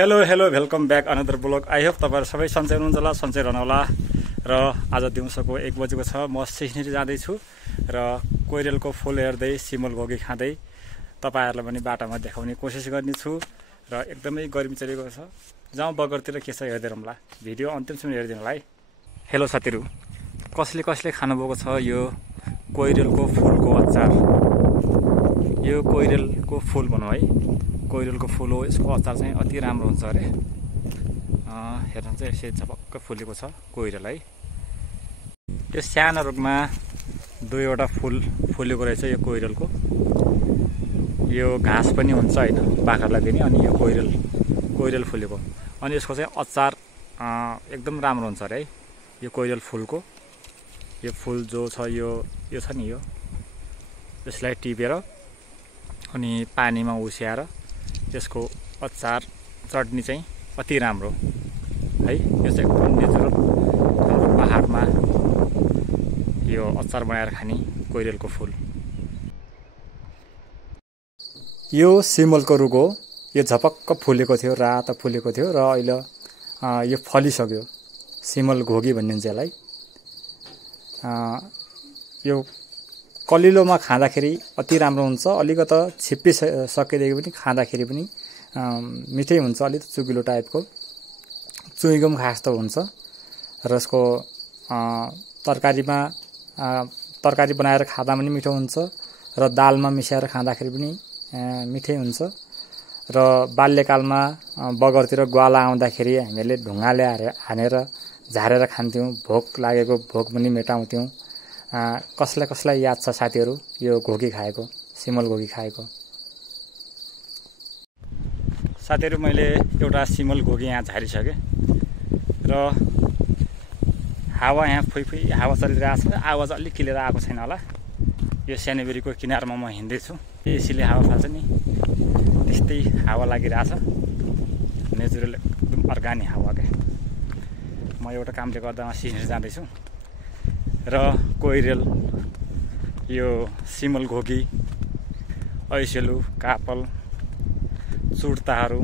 Hello welcome back another blog. I hope तपाईहरु सबै सन्चै हुनुहुन्छ होला, सन्चै रहनु होला। र आज दिउँसोको 1 बजेको छ। म सिक्नेरी जाँदै छु र कोइरेलको फुल हेर्दै सिमल घोगी खाँदै तपाईहरुलाई पनि बाटामा देखाउने कोसिस गर्ने छु। र एकदमै गर्मी चलेको छ। जाउँ बगरतिर के छ हेर्दै रौँला। भिडियो अन्तिमसम्म हेरिदिनु होला है। हेलो साथीहरु, कसले खानुभएको छ यो कोइरेलको फुलको अचार। यो कोइरेलको फुल भनौँ है, कोइरेलको फुल हो। यसको अचार चाहिँ अति राम्रो हुन्छ अरे। हेर्नु चाहिँ यसै झपक्क फुलेको छ कोइरेल है। यो सानो रुखमा दुईवटा फुल फुलेको रहेछ यो कोइरेलको। यो घाँस पनि हुन्छ हैन, बाख्रालाई दिने। अनि यो कोइरेल फुलेको। अनि यसको चाहिँ अचार एकदम राम्रो हुन्छ अरे है यो कोइरेल फुलको। यो फुल जो छ यो छ नि, यो यसलाई टिपेर अनि पानीमा उस्याएर यसको अचार चटनी चाहिँ अति राम्रो है। यो चाहिँ एकदम नेचुरल हाम्रो पहाडमा यो अचार बनाएर खाने कोइरेलको फुल। यो सिमलको रुख हो। यो झपक्क फुलेको थियो, रातो फुलेको थियो र अहिले यो फलिसक्यो। सिमल घोगी भनिन्छ यसलाई। यो कलिलोमा खाँदाखेरि अति राम्रो हुन्छ। अलिकता छिप्पिसकेदेखि पनि खाँदाखेरि पनि मिठै हुन्छ। अलिक चुगिलो टाइपको चुइगम खास त हुन्छ। र यसको तरकारी बनाएर खाँदा पनि मिठो हुन्छ र दालमा मिसाएर खाँदाखेरि पनि मिठै हुन्छ। र बाल्यकालमा बगरतिर ग्वाला आउँदाखेरि हामीले ढुङ्गाले हानेर झारेर खान्थ्यौँ। भोक लागेको भोक पनि मेटाउँथ्यौँ। कसलाई याद छ साथीहरु यो घोगी खाएको, सिमल घोगी खाएको? साथीहरु, मैले एउटा सिमल घोगी यहाँ झारिसकेँ र हावा यहाँ फुई हावा चलिरहेको छ। आवाज अलिक क्लियर आएको छैन होला। यो सानोबेरीको किनारमा म हिँड्दैछु। एसीले हावा फाल्छ नि, त्यस्तै हावा लागिरहेछ। नेचुरल एकदम अर्गानिक हावा क्या। म एउटा कामले गर्दा सिक्नेरी जाँदैछु र कोइरेल, यो सिमल घोगी, ऐसेलु, कापल, चुड्ताहरू,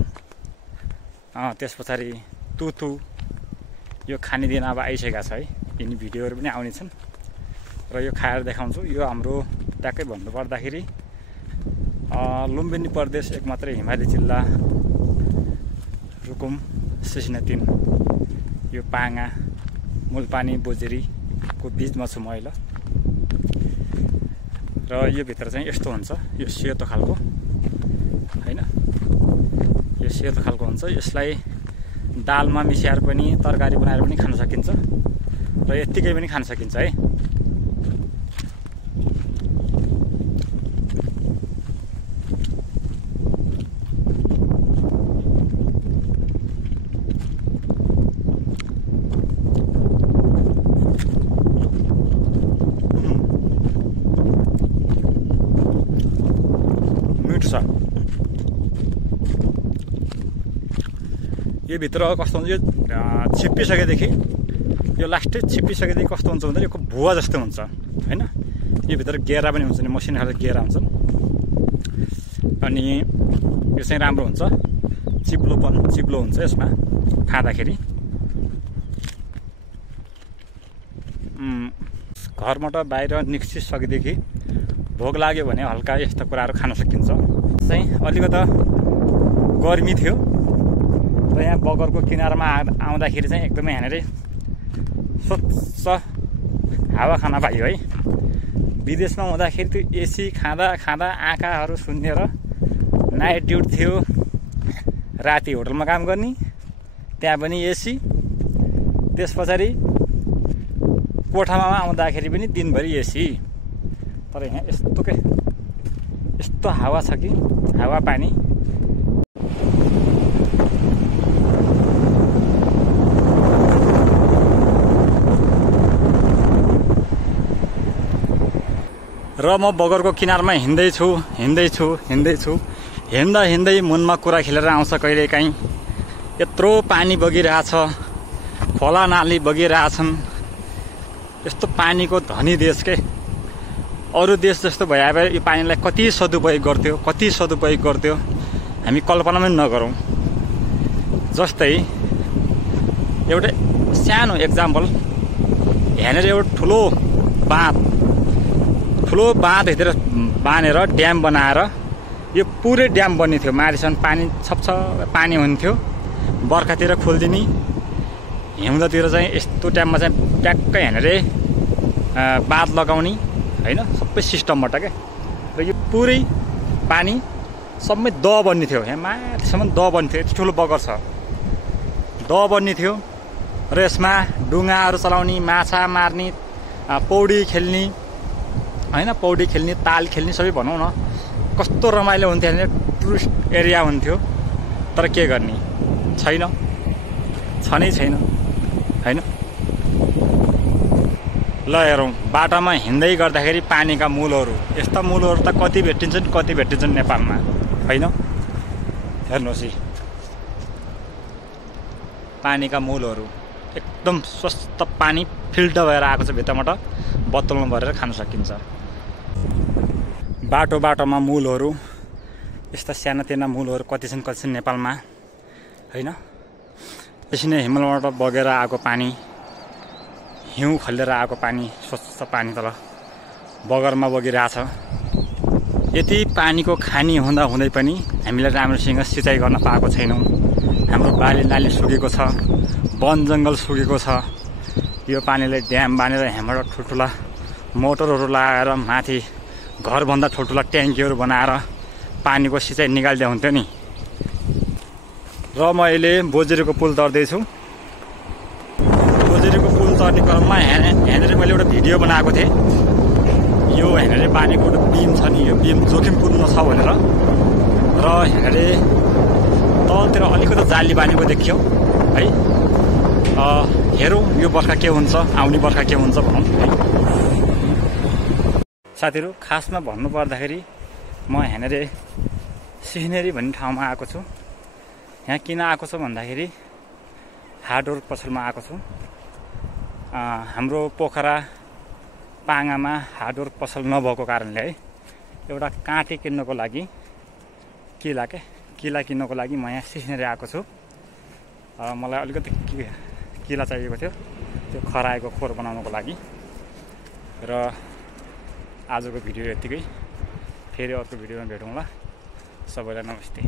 त्यस पछाडि तुतु, यो खाने दिन अब आइसकेको छ है। यिनी भिडियोहरू पनि आउने छन् र यो खाएर देखाउँछु। यो हाम्रो ट्याक्कै भन्नुपर्दाखेरि लुम्बिनी प्रदेश एक मात्रै हिमाली जिल्ला रुकुम सिस्ने 3 यो पाङा मुलपानी बोजेरीको बिचमा छु म अहिले। र यो भित्र चाहिँ यस्तो हुन्छ। यो सेतो खालको हैन, यो सेतो खालको हुन्छ। यसलाई दालमा मिसाएर पनि तरकारी बनाएर पनि खान सकिन्छ र यत्तिकै पनि खान सकिन्छ है। यो भित्र कस्तो हुन्छ, यो छिप्पिसकेदेखि, यो लास्टै छिप्पिसकेदेखि कस्तो हुन्छ भन्दा यो भुवा जस्तो हुन्छ हैन। यो भित्र गेरा पनि हुन्छ नि, मसिनो खालको गेरा हुन्छन्। अनि यो चाहिँ राम्रो हुन्छ, चिप्लो हुन्छ यसमा खाँदाखेरि। घरबाट बाहिर निस्किसकेदेखि भोक लाग्यो भने हल्का यस्ता कुराहरू खान सकिन्छ। चाहिँ अलिकता गर्मी थियो र यहाँ बगरको किनारमा आउँदाखेरि चाहिँ एकदमै यहाँनिर स्वच्छ हावा खान पाइयो है। विदेशमा हुँदाखेरि त्यो एसी खाँदा आँखाहरू सुन्नेर नाइट ड्युटी थियो। राति होटलमा काम गर्ने, त्यहाँ पनि एसी। त्यस पछाडि कोठामा आउँदाखेरि पनि दिनभरि एसी। तर यहाँ यस्तो हावा छ कि, हावा पानी। र म बगरको किनारमा हिँड्दैछु। हिँड्दै मनमा कुरा खेलेर आउँछ कहिलेकाहीँ। यत्रो पानी बगिरहेछ, खोला नाली बगिरहेछन्। यस्तो पानीको धनी देश के। अरू देश जस्तो भए भए यो पानीलाई कति सदुपयोग गर्थ्यो हामी कल्पना पनि नगरौँ। जस्तै एउटा सानो एक्जाम्पल, यहाँनिर एउटा ठुलो बाँधभित्र बाँधेर ड्याम बनाएर यो पुरै ड्याम बन्ने थियो। माथिसम्म पानी छप्छ पानी हुन्थ्यो, बर्खातिर खोलिदिने, हिउँदतिर चाहिँ यस्तो टाइममा चाहिँ ट्याक्कै यहाँनिर बाँध लगाउने होइन, सबै सिस्टमबाट क्या। र यो पुरै पानी सबै द बन्ने थियो, यहाँ माथिसम्म द बन्ने थियो। यति ठुलो बगर छ, द बन्ने थियो। र यसमा डुङ्गाहरू चलाउने, माछा मार्ने, पौडी खेल्ने होइन, पौडी खेल्ने, ताल खेल्ने सबै भनौँ न, कस्तो रमाइलो हुन्थ्यो। यहाँनिर टुरिस्ट एरिया हुन्थ्यो। तर के गर्ने, छैन, छनै छैन होइन। ल हेरौँ, बाटोमा हिँड्दै गर्दाखेरि पानीका मूलहरू, यस्ता मूलहरू त कति भेटिन्छन् नेपालमा होइन। हेर्नुहोस् है, पानीका मूलहरू एकदम स्वस्थ पानी फिल्टर भएर आएको छ, भित्रबाट बोतलमा भरेर खान सकिन्छ। बाटोमा मूलहरू, यस्ता सानातिना मूलहरू कति छन् नेपालमा होइन। यसरी नै हिमालबाट बगेर आएको पानी, हिउँ खलेर आएको पानी, स्वच्छ पानी तल बगरमा बगिरहेछ। यति पानीको खानी हुँदै पनि हामीले राम्रोसँग सिँचाइ गर्न पाएको छैनौँ। हाम्रो बाली नाली सुकेको छ, वन जङ्गल सुकेको छ। यो पानीले ड्याम बानेर यहाँबाट ठुल्ठुला मोटरहरू लगाएर माथि घरभन्दा ठुल्ठुला ट्याङ्कीहरू बनाएर पानीको सिँचाइ निकाल्दै हुन्थ्यो नि। र म अहिले बोजेरीको पुल तर्दैछु। बोजेरीको पुल तर्ने क्रममा यहाँनिर मैले एउटा भिडियो बनाएको थिएँ। यो यहाँनिर बानीको एउटा बिम छ नि, यो बिम जोखिमपूर्ण छ भनेर। र यहाँनिर तलतिर अलिकति जाली बानीको देखियो है। हेरौँ यो बर्खा के हुन्छ, आउने बर्खा के हुन्छ भनौँ है। साथीहरू, खासमा भन्नु पर्दाखेरि म यहाँनिर सिहनेरी भन्ने ठाउँमा आएको छु। यहाँ किन आएको छु भन्दाखेरि हार्डवर्क पसलमा आएको छु। हाम्रो पोखरा पाङामा हार्डवर्क पसल नभएको कारणले है, एउटा काँटी किन्नको लागि, किला किन्नको लागि म यहाँ सिहनेरी आएको छु। मलाई अलिकति किला चाहिएको थियो, त्यो खराएको खोर बनाउनको लागि। र आजको भिडियो यतिकै, फेरि अर्को भिडियोमा भेटौँला। सबैलाई नमस्ते।